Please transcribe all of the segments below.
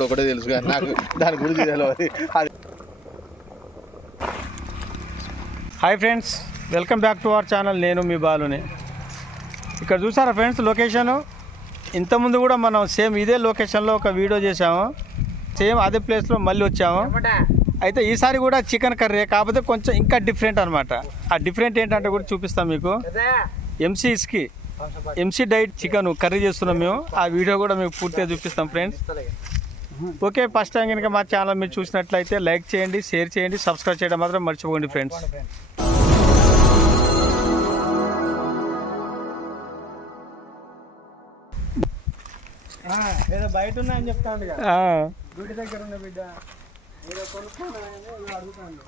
కూడా ఒకటే తెలుసు కానీ నాకు దాని గురించి తెలియదు అది hi friends welcome back to our channel. నేను మీ బాలుని. ఇక్కడ చూసారా ఫ్రెండ్స్ లొకేషను? ఇంతకుముందు కూడా మనం సేమ్ ఇదే లొకేషన్లో ఒక వీడియో చేసాము సేమ్ అదే ప్లేస్లో మళ్ళీ వచ్చాము. అయితే ఈసారి కూడా చికెన్ కర్రీ కాకపోతే కొంచెం ఇంకా డిఫరెంట్ అనమాట ఆ డిఫరెంట్ ఏంటంటే కూడా చూపిస్తాం మీకు. ఎంసీస్కి ఎంసీ డైట్ చికెన్ కర్రీ చేస్తున్నాం మేము. ఆ వీడియో కూడా మీకు పూర్తిగా చూపిస్తాం ఫ్రెండ్స్. ఓకే ఫస్ట్ టైం కనుక మా ఛానల్ మీరు చూసినట్లయితే లైక్ చేయండి షేర్ చేయండి సబ్స్క్రైబ్ చేయడం మాత్రం మర్చిపోకండి ఫ్రెండ్స్. ఏదో బయట ఉన్నాయని చెప్తాను ఆ, గుడి దగ్గర ఉన్న బిడ్డ ఏదో కొనుక్కోండి ఏదో అడుగుతాను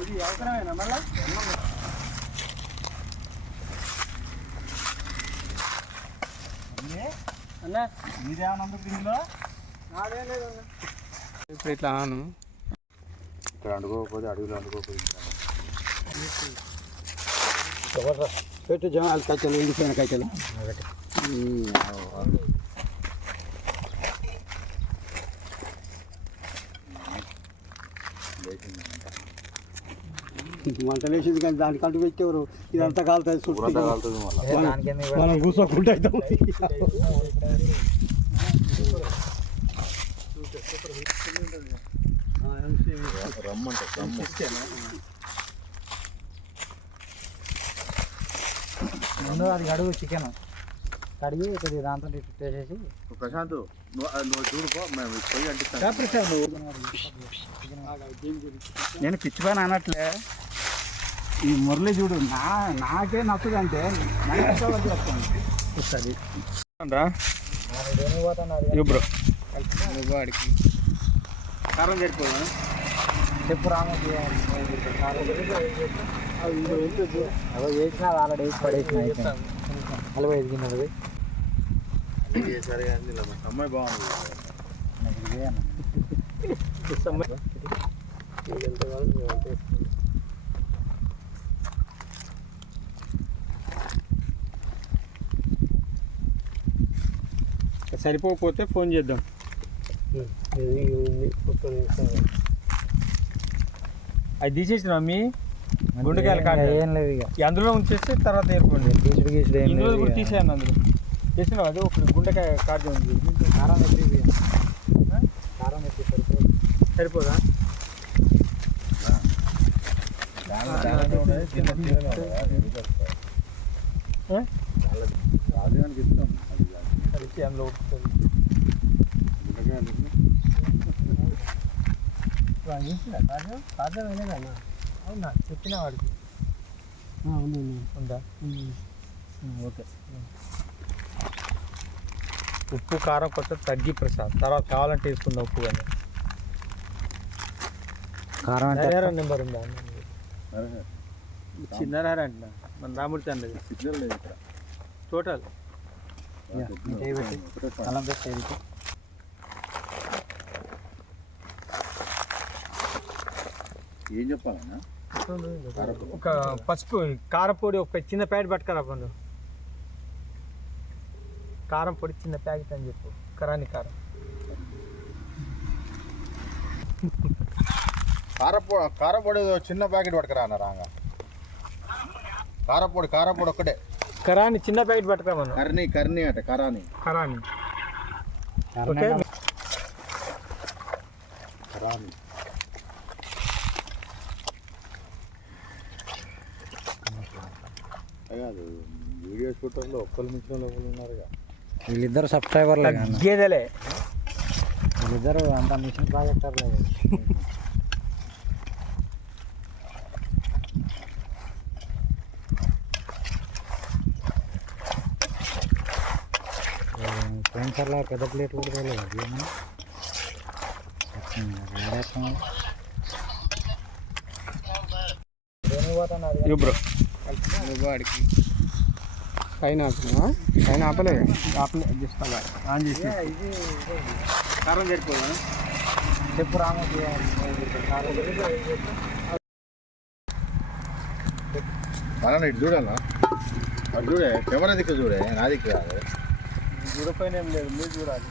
ఇది అవసరమేనా మళ్ళా అన్నా ఇదేమన్నందుకు నాదేం ఇప్పుడు ఇట్లా ఆను ఇక్కడ అండుకోకపోతే అడవిలో అండుకోకపోతే పెట్టు జనాలు కచ్చలు ఎండిపోయిన కచ్చలు మంట వేసింది కానీ దానికి అంటు పెట్టేవారు ఇదంతా కాలుతుంది చుట్టూ మనం కూర్చోకుండా అవుతాం రమ్మంట ముందు అది అడుగు చికెన్. కడిగి కొద్దిగా దాంతో వేసేసి ప్రశాంత్ నువ్వు చూడుకో మేము పోయి అంటిస్తాను నేను పిచ్చి పని అనట్లే ఈ మురళి చూడు నా నాకే నచ్చదు అంటే వస్తుంది. రా. బ్రో. కారం సరిపోదా? చెప్పు రామో అవి వేసిన ఆల్రెడీ వేసి పడేసిన అలవై ఐదు గిన్నెలు సరే కానీ ఇలా మా అమ్మాయి సరిపోకపోతే ఫోన్ చేద్దాం. అది తీసేసిన మీ గుండెకాయలు కాదు ఏం లేదు ఇక. అందులో ఉంచేస్తే తర్వాత ఏర్పండి తీసుడు గీసుడు ఏం లేదు కూడా. తీసేయండి అందులో. చేసినావు అది ఒక గుండెకాయ కార్డు ఉంది. కారం పెట్టి. కారం పెట్టి సరిపోదు? సరిపోదా? రాజధానికి ఇస్తాం కలిసి అందులో ఉడుకుతుంది. గుండెకాయలు అవునా చెప్పిన వాడికి ఉందా ఓకే ఉప్పు కారం కొంచెం తగ్గి ప్రసాద్. తర్వాత కావాలంటే వేసుకుందాం ఉప్పు కానీ కారం అంటే నెంబర్ ఉందా. చిన్నరారా అంటున్నా. మన రాముడి అన్నది సిగ్నల్ లేదు ఇక్కడ. టోటల్. అల్లం ఏం చెప్పాలన్నా? ఒక పసుపు కారపొడి ఒక చిన్న ప్యాకెట్ పట్టుకరా పండు. కారం పొడి చిన్న ప్యాకెట్ అని చెప్పు. కరాని కారం. కారపొడి కారపొడి చిన్న ప్యాకెట్ పట్టుకురా అన్న రాగా. కారపొడి కారపొడి ఒక్కటే. కరాని చిన్న ప్యాకెట్ పట్టుకరా మనం. కర్నీ కర్నీ అట కరాని. కరాని. ఓకే? కరాని. కాదు వీడియో షూటర్లో ఒక్కరు మించిన లోపల ఉన్నారుగా? వీళ్ళిద్దరు సబ్స్క్రైబర్లే గేదెలే వీళ్ళిద్దరు అంత మిషన్ ప్రాజెక్టర్లే పోయినసార్లా పెద్ద ప్లేట్ కూడా తేలేదు అది? బ్రో. పైన పైన ఆపలే. ఆపలే జస్ట్ అలా ఆన్ చేసి. కారం సరిపోదా? చెప్పు రాము మనం ఇటు చూడాలా? అటు చూడే కెమెరా దిక్కు చూడే నా దిక్కు కాదు. చూడపోయిన ఏం లేదు మీరు చూడాలి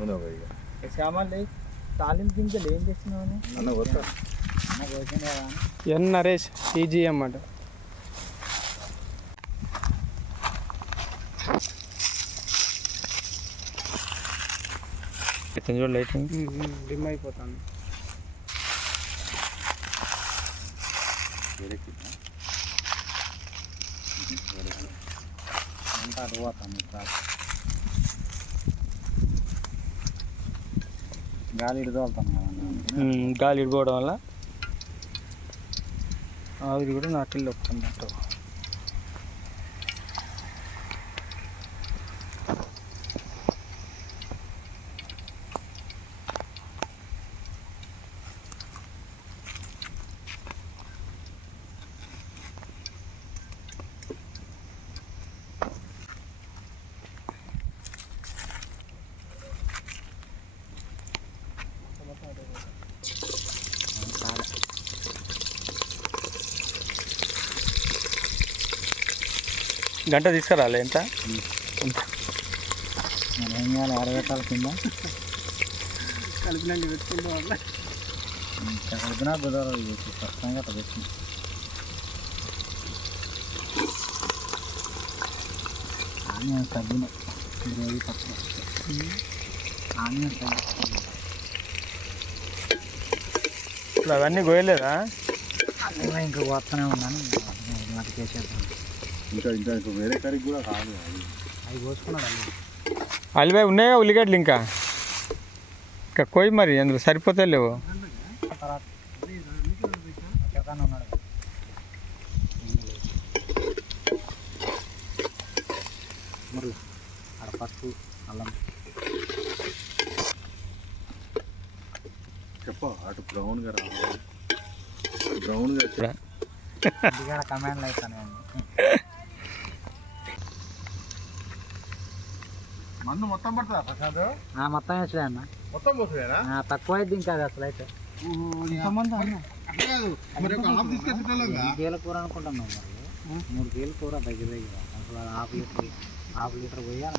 ఉన్నావు ఇక శ్యామల్ తాలింపు గింజలు ఏం చేస్తున్నావు అన్న వస్తా నాకు వచ్చింది కదా ఎన్ నరేష్ ఈజీ అన్నమాట చూడు లైటింగ్ డిమ్ అయిపోతాను అడిపోతాను గాలి ఇడిదోలుతాను కదా గాలి ఇడిపోవడం వల్ల? ఆవిరి కూడా నాకెళ్ళి వస్తున్నట్టు గంట తీసుకురాలే ఎంత? ఏం చేయాలి కింద కలిపినండి పెట్టుకుంటూ కలిపినా కుదరదు స్పష్టంగా అట్లా పెట్టింది ఆనియన్ తగ్గిన గ్రేవీ తక్కువ ఆనియన్ తగ్గి ఇప్పుడు అవన్నీ గోయలేదా ఇంకా పోతూనే ఉన్నాను. వాటికి వేసేద్దాం ఇంకా ఇంకా ఇంకా వేరే కర్రీ కూడా కాదు అవి కోసుకున్నాడు అల్లు. అలిబాయ్ ఉన్నాయా ఉల్లిగడ్డలు ఇంకా? ఇంకా కోయి మరి అందులో సరిపోతే లేవు? పసుపు అల్లం. చెప్ప అటు బ్రౌన్గా రావాలి. బ్రౌన్గా వచ్చి- ఇంటికాడ కమాండ్లు అవుతాను మందు మొత్తం పడుతుందా ప్రసాద్ మొత్తం వేసలే అన్న. మొత్తం ఆ, తక్కువ అయితే ఇంకా అది అసలు అయితే. ఇంతమంది అన్న. అట్లా కాదు. మరి ఒక హాఫ్ తీసుకెళ్తుంటాం మూడు కేల కూర అనుకుంటున్నాం మరి. మూడు కేల కూర దగ్గర దగ్గర. అసలు హాఫ్ లీటర్ హాఫ్ లీటర్ పోయాలి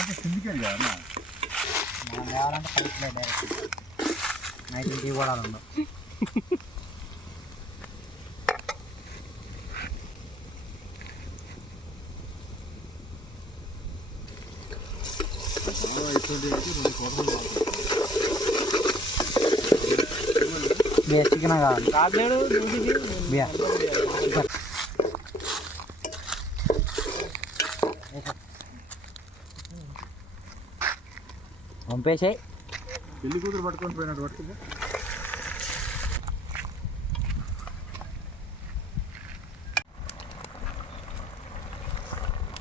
అంటే సిండికేట్ కదా అన్న? మనం కావాలంటే డైరెక్ట్. నైట్ ఇంటికి కూడా ఉండవు చాలా ఇటువంటి అయితే రెండు కోటలు కావాలి. బియ్య చికెన్ కావాలి కాదు బియ్య పంపేసాయి పెళ్ళి కూతురు పట్టుకొని పోయినట్టు పట్టుకుంటే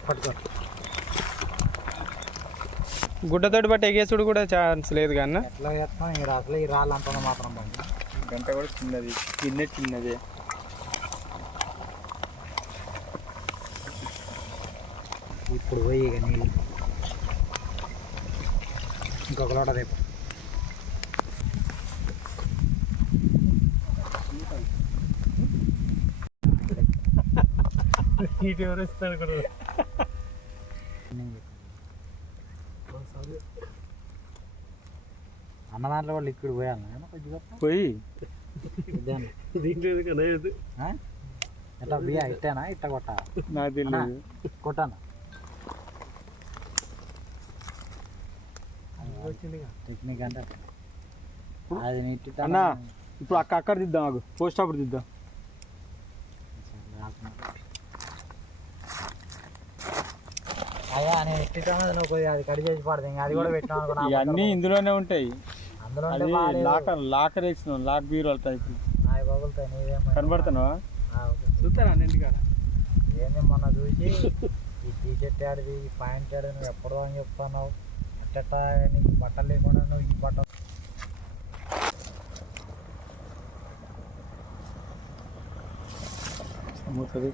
పట్టుకో గుడ్డతోటి బట్టి ఎగేసుడు కూడా ఛాన్స్ లేదు కన్నా ఎట్లా చేస్తాం ఈ అసలు ఈ రాళ్ళు అంతా మాత్రం గంట కూడా చిన్నది. గిన్నె చిన్నది. ఇప్పుడు పోయి ఇక నీళ్ళు. ఇంకొక లోట రేపు. ఇటు ఎవరు ఇస్తారు కూడా? అన్న దాంట్లో కూడా లిక్విడ్ పోయాలి కొద్దిగా పోయి? దీంట్లో ఆ? ఎట్లా బియ్య? ఇట్టేనా? ఇట్ట కొట్ట? నాకు తెలియదు కొట్టాను? టెక్నిక్ అంటే. అది నీటి అన్నా. ఇప్పుడు అక్క అక్కడ దిద్దాం ఆగు. పోస్ట్ అప్పుడు దిద్దాం అయ్యా నేను కొద్దిగా అది కడి చేసి పడదు. ఇంకా అది కూడా పెట్టినావు అనుకో, నా ఇవన్నీ ఇందులోనే ఉంటాయి. అందులో అది లాకర్ లాకర్ వేసిన లాక్ బీరువాల టైప్ నాయ పగులుతాయి నీవేమో కనబడుతున్నావా? చూస్తాను అన్నింటి కాడ? ఏంది మొన్న చూసి ఈ టీ ఆడిది ఈ ప్యాంట్ ఆడి నువ్వు ఎప్పుడో అని చెప్తున్నావు. అట్టట నీకు బట్టలు లేకుండా నువ్వు ఈ బట్టలు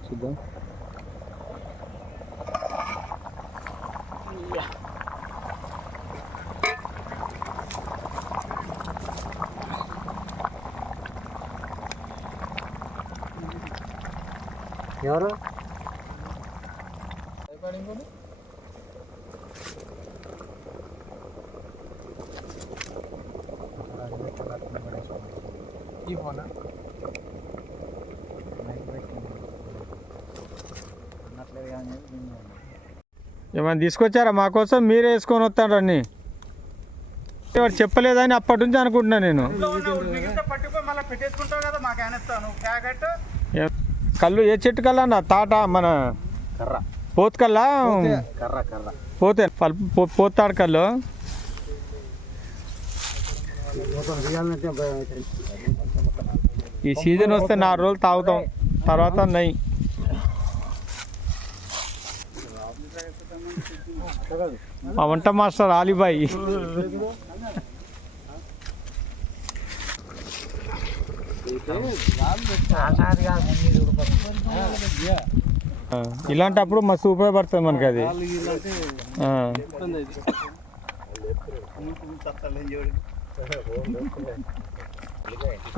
చూద్దాం. ఎవరు? ఈ ఫోనా ఏమైనా తీసుకొచ్చారా మా కోసం? మీరే వేసుకొని వస్తాడు అన్ని. వాడు చెప్పలేదని అప్పటి నుంచి అనుకుంటున్నా నేను. కళ్ళు ఏ చెట్టు కల్లా అన్న తాట మన కర్ర పోతు కల్లా కర్ర కర్ర పోతే పోతాడు కళ్ళు ఈ సీజన్ వస్తే నాలుగు రోజులు తాగుతాం తర్వాత నై మా వంట మాస్టర్ ఆలిబాయి ఆ, ఇలాంటప్పుడు మస్తు ఉపయోగపడుతుంది మనకి అది. ఆ.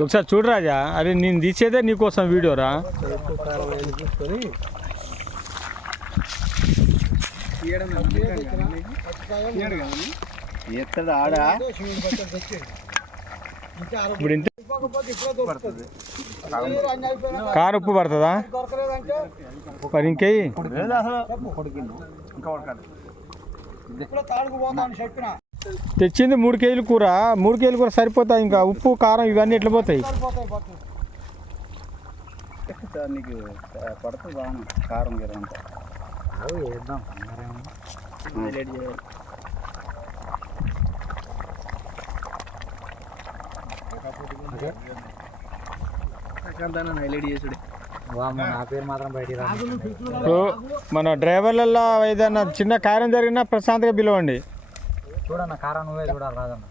ఒకసారి చూడు రాజా అరే నేను తీసేదే నీకోసం వీడియోరా ఎత్తడు ఆడా? ఇప్పుడు ఇంత కారు. ఉప్పు పడుతుందా? మరి ఇంకేయి తెచ్చింది మూడు కేజీలు కూర. మూడు కేజీలు కూర సరిపోతాయి ఇంకా. ఉప్పు కారం ఇవన్నీ ఎట్లా పోతాయి? నీకు పడుతుంది కారం వేద్దాం హైలైట్ చేసుడే నా పేరు మాత్రం బయటికి రా ఇప్పుడు మన డ్రైవర్లలో ఏదైనా చిన్న కార్యం జరిగినా ప్రశాంత్గా పిలవండి. చూడన్న కారం నువ్వే చూడాలి రాదన్న.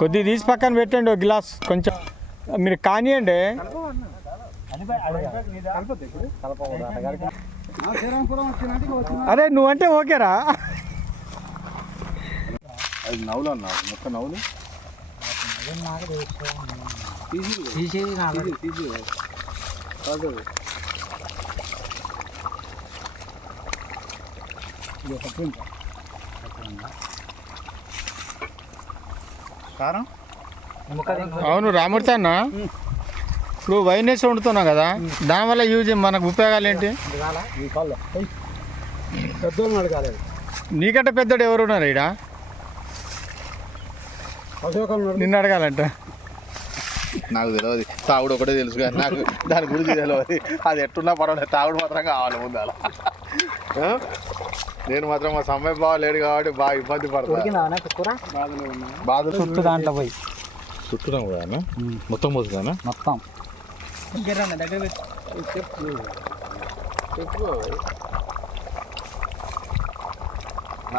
కొద్దిగా తీసి పక్కన పెట్టండి ఒక గ్లాస్ కొంచెం. మీరు కానివ్వండి అరే నువ్వంటే ఓకేరా. అది నవ్వులు అన్నా మొత్తం నవ్వులు? తీసేది కారం? అవును రామూర్తి అన్న. ఇప్పుడు వైనస్ వండుతున్నాం కదా దానివల్ల యూజ్ మనకు ఉపయోగాలు ఏంటి? పెద్దోళ్ళని అడగాలి నీకంటే పెద్దోడు ఎవరు ఉన్నారు ఇక్కడ నిన్ను అడగాలంట. నాకు తెలియదు తాగుడు ఒకటే తెలుసు కానీ నాకు దాని గురించి తెలియదు అది ఎట్టున్నా పర్వాలేదు. తాగుడు మాత్రం కావాలి ముందు అలా ఆ? నేను మాత్రం మా సమయం బాగాలేడు కాబట్టి బాగా ఇబ్బంది పడతాను కూర బాధ చుట్టూ దాంట్లో పోయి. కూడా మొత్తం పోతుందా మొత్తం.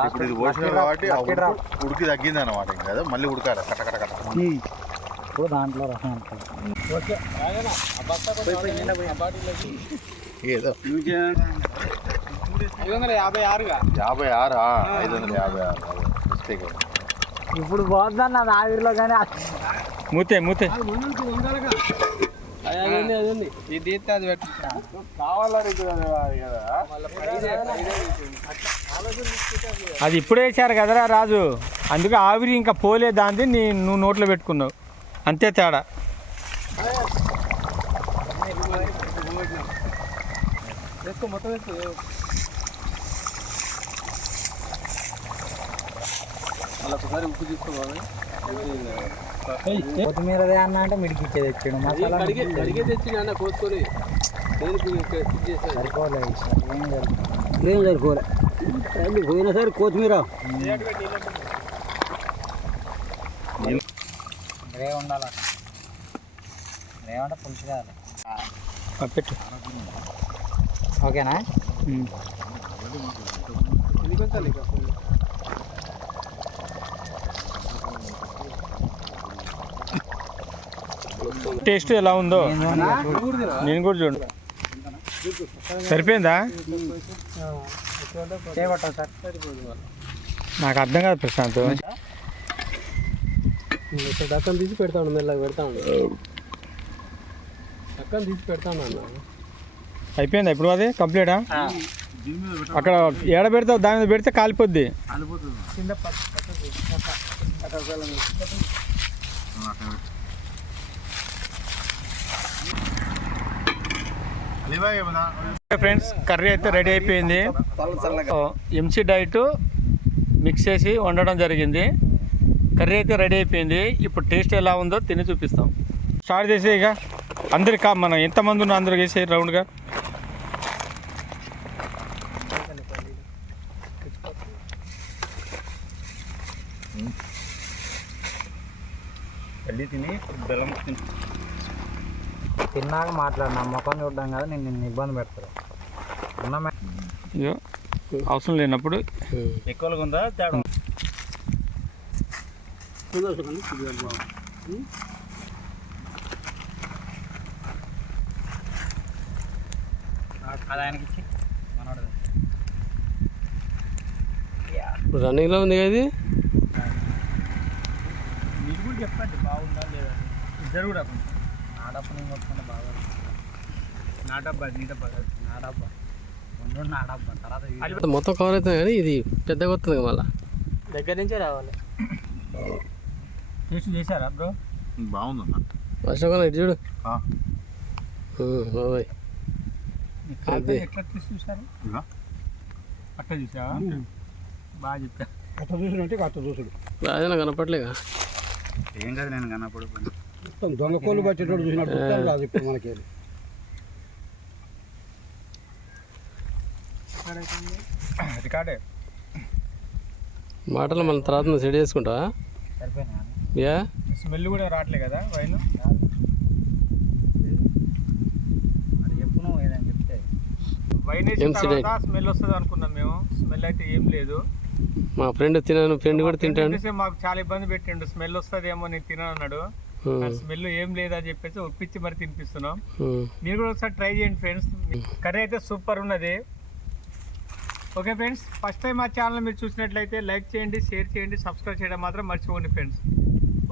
ఇప్పుడు ఇది పోసిన కాబట్టి ఉడుకు- ఉడికి తగ్గింది అనమాట ఇంకా కదా మళ్ళీ ఉడకాలి కట్ట కట్ట కట్ట ఇప్పుడు దాంట్లో రసం ఏదో. ఐదు వందల యాభై ఆరుగా? యాభై ఆరా? ఐదు వందల యాభై ఆరు. మిస్టేక్ ఇప్పుడు పోతుందన్న ఆవిరిలో కానీ మూతే మూతే. ఇది తీస్తే అది పెట్టు అది ఇప్పుడే వేసారు కదరా రాజు. అందుకే ఆవిరి ఇంకా పోలే దాంది నీ నువ్వు నోట్లో పెట్టుకున్నావు. అంతే తేడా. కొత్తిమీరదే అన్న అంటే మిడికి ఇచ్చేది తెచ్చాడు మసాలా సరిపోలేదు ఏం ఏం సరిపోలే? పోయినసారి కొత్తిమీర. రే ఉండాలి? రే అంటే పులుసు ఆ, పెట్టు. ఓకేనా? టేస్ట్ ఎలా ఉందో నేను కూడా చూడు సరిపోయిందా నాకు అర్థం కాదు ప్రశాంత్ దక్కని తీసి పెడతాను మెల్లగా పెడతాను దక్కని తీసి పెడతాను అన్న అయిపోయిందా ఇప్పుడు అది కంప్లీటా అక్కడ ఏడ పెడతావు దాని మీద పెడితే కాలిపోద్ది ఫ్రెండ్స్ కర్రీ అయితే రెడీ అయిపోయింది. ఎంసీ డైట్ మిక్స్ చేసి వండడం జరిగింది. కర్రీ అయితే రెడీ అయిపోయింది. ఇప్పుడు టేస్ట్ ఎలా ఉందో తిని చూపిస్తాం. స్టార్ట్ చేసే ఇక. అందరికి మనం ఎంతమంది ఉన్నా అందరు వేసే రౌండ్గా తిని బెల్లం తిన్నాక మాట్లాడినా ముఖం చూడడం కదా నేను నిన్ను ఇబ్బంది పెడతాను. అన్న ఇగో అవసరం లేనప్పుడు ఎక్కువగా ఉందా? తేడా రన్నింగ్లో ఉంది కదా ఇది? మీరు కూడా చెప్పండి బాగుందా లేదా? ఇద్దరు కూడా కొంచెం నా డబ్బు నేను కొట్టుకుంటే బాగా నా డబ్బా నీ డబ్బా కాదు, నా డబ్బా ముందు నా డబ్బా తర్వాత. మొత్తం కవర్ అవుతుంది కానీ ఇది పెద్దగా వస్తుంది కదా మళ్ళీ. దగ్గర నుంచే రావాలి. టేస్ట్ చేశారా బ్రో? బాగుందన్న. వర్షాకాలం ఇటు చూడు. బాబాయ్. ఎట్లా టేస్ట్ చూసారు. అట్లా చూసావా? బాగా చెప్పా. అట్లా చూసినట్టే అట్లా చూసుడు. రాజన కనపట్లేగా ఏం కాదు నేను కన్నప్పుడు మొత్తం దొంగ కోళ్ళు పట్టేటోడు చూసినట్టు మొత్తం రాదు ఇప్పుడు మనకి. రికార్డే మాటలు మన తర్వాత సెట్ చేసుకుంటావా? సరిపోయినా? యా? స్మెల్ కూడా రావట్లే కదా వైన్? వైన్ స్మెల్ వస్తుంది అనుకున్నాం మేము. స్మెల్ అయితే ఏం లేదు. మా ఫ్రెండ్ తినాను ఫ్రెండ్ కూడా తింటాడు. తింటే మాకు చాలా ఇబ్బంది పెట్టిండు. స్మెల్ వస్తుందేమో నేను తినను అన్నాడు. ఉమ్, స్మెల్ ఏం లేదని చెప్పేసి ఒప్పించి మరి తినిపిస్తున్నాం. మీరు కూడా ఒకసారి ట్రై చేయండి ఫ్రెండ్స్. కర్రీ అయితే సూపర్ ఉన్నది. ఓకే ఫ్రెండ్స్ ఫస్ట్ టైం మా ఛానల్ మీరు చూసినట్లయితే లైక్ చేయండి షేర్ చేయండి సబ్స్క్రైబ్ చేయడం మాత్రం మర్చిపోండి ఫ్రెండ్స్.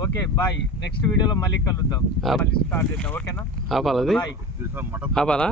ఓకే బాయ్ నెక్స్ట్ వీడియోలో మళ్ళీ కలుద్దాం. మళ్ళీ స్టార్ట్ చేద్దాం. ఓకేనా? బాయ్ ఆపాలా?